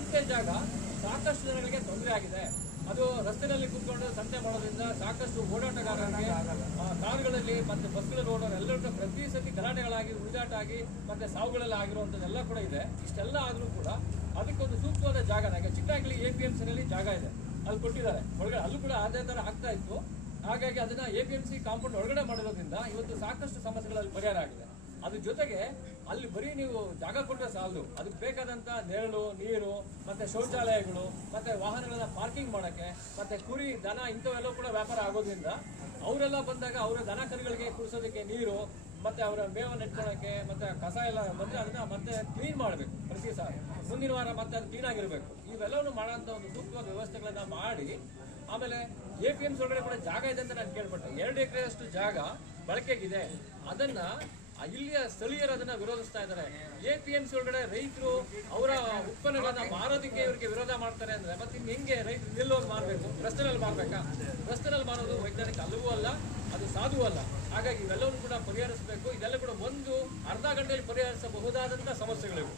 ಸಂತೆ ಜಾಗ ಸಾಕಷ್ಟು ಜನಗಳಿಗೆ ತೊಂದರೆ ಆಗಿದೆ. ಅದು ರಸ್ತೆಯಲ್ಲಿ ಕೂತ್ಕೊಂಡು ಸಂತೆ ಮಾಡೋದ್ರಿಂದ ಸಾಕಷ್ಟು ಓಡಾಟಗಾರರಿಗೆ ಕಾರುಗಳಲ್ಲಿ ಮತ್ತು ಬಸ್ಗಳಲ್ಲಿ ಓಡೋರು ಎಲ್ಲರೂ ಪ್ರತಿ ಸತಿ ಗಲಾಟೆಗಳಾಗಿ ಉಳಿದಾಟ ಆಗಿ ಮತ್ತೆ ಸಾವುಗಳೆಲ್ಲ ಆಗಿರುವಂಥದ್ದೆಲ್ಲ ಕೂಡ ಇದೆ. ಇಷ್ಟೆಲ್ಲ ಆದರೂ ಕೂಡ ಅದಕ್ಕೊಂದು ಸೂಕ್ತವಾದ ಜಾಗ ನನಗೆ ಚಿಕ್ಕದಾಗಲಿ APMCನಲ್ಲಿ ಜಾಗ ಇದೆ, ಅಲ್ಲಿ ಕೊಟ್ಟಿದ್ದಾರೆ ಒಳಗಡೆ, ಅಲ್ಲೂ ಕೂಡ ಅದೇ ಥರ ಆಗ್ತಾ ಇತ್ತು. ಹಾಗಾಗಿ ಅದನ್ನ APMC ಕಾಂಪೌಂಡ್ ಒಳಗಡೆ ಮಾಡಿರೋದ್ರಿಂದ ಇವತ್ತು ಸಾಕಷ್ಟು ಸಮಸ್ಯೆಗಳಲ್ಲಿ ಪರಿಹಾರ ಆಗಿದೆ. ಅದ್ರ ಜೊತೆಗೆ ಅಲ್ಲಿ ಬರೀ ನೀವು ಜಾಗ ಕೊಟ್ಟರೆ ಸಾಲದು, ಅದಕ್ಕೆ ಬೇಕಾದಂಥ ನೆರಳು, ನೀರು, ಮತ್ತೆ ಶೌಚಾಲಯಗಳು, ಮತ್ತೆ ವಾಹನಗಳನ್ನ ಪಾರ್ಕಿಂಗ್ ಮಾಡೋಕ್ಕೆ, ಮತ್ತೆ ಕುರಿ, ದನ ಇಂಥವೆಲ್ಲ ಕೂಡ ವ್ಯಾಪಾರ ಆಗೋದ್ರಿಂದ ಅವರೆಲ್ಲ ಬಂದಾಗ ಅವರ ದನ ಕರುಗಳಿಗೆ ಕುಡಿಸೋದಕ್ಕೆ ನೀರು, ಮತ್ತೆ ಅವರ ಮೇವನ್ನು ನೆಟ್ಕೊಳ್ಳೋಕ್ಕೆ, ಮತ್ತೆ ಕಸ ಎಲ್ಲ ಬಂದರೆ ಅದನ್ನ ಮತ್ತೆ ಕ್ಲೀನ್ ಮಾಡಬೇಕು ಪ್ರತಿ ಸಾರಿ, ಮುಂದಿನ ವಾರ ಮತ್ತೆ ಅದು ಕ್ಲೀನ್ ಆಗಿರಬೇಕು. ಇವೆಲ್ಲವನ್ನು ಮಾಡೋಂಥ ಒಂದು ಸೂಕ್ತವಾದ ವ್ಯವಸ್ಥೆಗಳನ್ನ ಮಾಡಿ ಆಮೇಲೆ APMC ಒಳಗಡೆ ಕೂಡ ಜಾಗ ಇದೆ ಅಂತ ನಾನು ಕೇಳ್ಪಟ್ಟೆ. 2 ಎಕರೆಯಷ್ಟು ಜಾಗ ಬಳಕೆಗಿದೆ. ಅದನ್ನ ಇಲ್ಲಿಯ ಸ್ಥಳೀಯರು ಅದನ್ನ ವಿರೋಧಿಸ್ತಾ ಇದ್ದಾರೆ. APMC ಒಳಗಡೆ ರೈತರು ಅವರ ಉತ್ಪನ್ನಗಳನ್ನ ಮಾರೋದಕ್ಕೆ ಇವರಿಗೆ ವಿರೋಧ ಮಾಡ್ತಾರೆ ಅಂದ್ರೆ ಮತ್ತೆ ಇನ್ನು ಹೆಂಗೆ ರೈತರು ನಿಲ್ಲೋಗಿ ಮಾರಬೇಕು? ರಸ್ತೆನಲ್ಲಿ ಮಾರಬೇಕಾ? ರಸ್ತೆನಲ್ಲಿ ಮಾರೋದು ವೈಜ್ಞಾನಿಕ ಅಲ್ಲವೂ ಅಲ್ಲ, ಅದು ಸಾಧುವೂ ಅಲ್ಲ. ಹಾಗಾಗಿ ಇವೆಲ್ಲವನ್ನು ಕೂಡ ಪರಿಹರಿಸಬೇಕು. ಇದೆಲ್ಲ ಕೂಡ ಒಂದು ಅರ್ಧ ಗಂಟೆಯಲ್ಲಿ ಪರಿಹರಿಸಬಹುದಾದಂಥ ಸಮಸ್ಯೆಗಳಿವೆ.